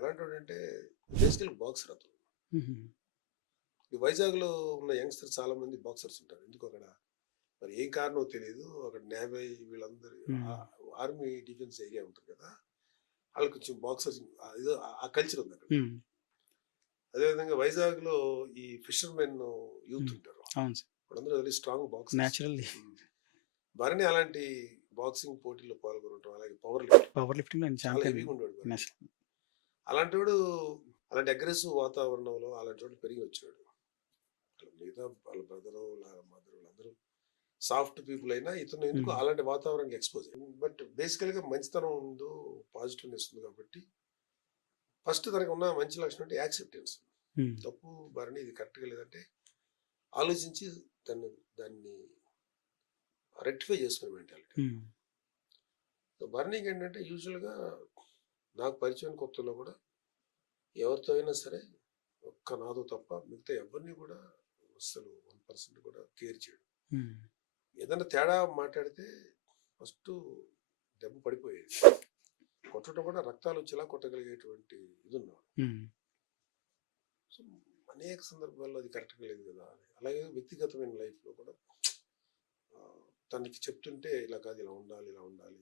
ఎలాంటోడంటే బేసికల్ బాక్సర్ అతను. హుహు. ఈ వైజాగ్‌లో ఉన్న యంగ్‌స్టర్స్ చాలా మంది బాక్సర్స్ ఉంటారు. ఎందుకో అక్కడ మరి ఏం కారణమో తెలీదు. అక్కడ నేవీ వీళ్ళందరూ హ్మ్. ఆర్మీ డిఫెన్స్ ఏరియా ఉంటుంది కదా! ఆళ్ళకి కొంచెం బాక్సర్స్ ఏదో ఆ కల్చర్ ఉందక్కడ. హ్మ్. అదేవిధంగా వైజాగ్‌లో ఈ ఫిషర్‌మెన్ యూత్ హ్మ్. ఉంటారు. అవును సార్. వాళ్ళందరూ వెరీ స్ట్రాంగ్ బాక్సర్స్. నేచురల్లీ హ్మ్. భరణి అలాంటి బాక్సింగ్ పోటీల్లో పాల్గొనటం, అలాగే పవర్ లిఫ్టింగ్ పవర్ లిఫ్టింగ్‌లో ఆయన చాలా చాంపియన్. హెవీగా ఉండేవాడు భరణి. నెస్ అలాంటోడు అలాంటి అగ్రెసివ్ వాతావరణంలో అలాంటి చోట పెరిగి వచ్చాడు. మిగతా వాళ్ళ బ్రదరు, మదర్ వీళ్ళందరూ సాఫ్ట్ పీపుల్ అయినా ఇతను ఎందుకో హ్మ్. అలాంటి వాతావరణానికి ఎక్స్‌పోజ్ అయ్యాడు. బట్ బేసికల్‌గా మంచితనం ఉందో, పాజిటివ్‌నెస్ ఉంది కాబట్టి ఫస్ట్ తనకున్న మంచి లక్షణం అంటే యాక్సెప్టెన్స్. హ్మ్. తప్పు భరణి ఇది కరెక్ట్‌గా లేదంటే ఆలోచించి దాన్ని రెక్టిఫై చేసుకునే మెంటాలిటీ. హ్మ్. సో, భరణికి ఏంటంటే యూజువల్‌గా నాకు పరిచయమైన కొత్తలో కూడా ఎవరితో అయినా సరే ఒక్క నాతో తప్ప మిగతా ఎవరిని కూడా అస్సలు 1% కూడా కేర్ చేయడు. హ్మ్. ఏదైనా తేడా మాట్లాడితే ఫస్టు దెబ్బ పడిపోయేది. కొట్టడం కూడా రక్తాలొచ్చేలా కొట్టగలిగేటువంటి ఇదున్నవాడు. హ్మ్. సో, అనేక సందర్భాల్లో అది కరెక్ట్‌గా లేదు గదా! అని. అలాగే వ్యక్తిగతమైన లైఫ్‌లో కూడా తనకి చెప్తుంటే ఇలా కాదు, ఇలా ఉండాలి, ఇలా ఉండాలి.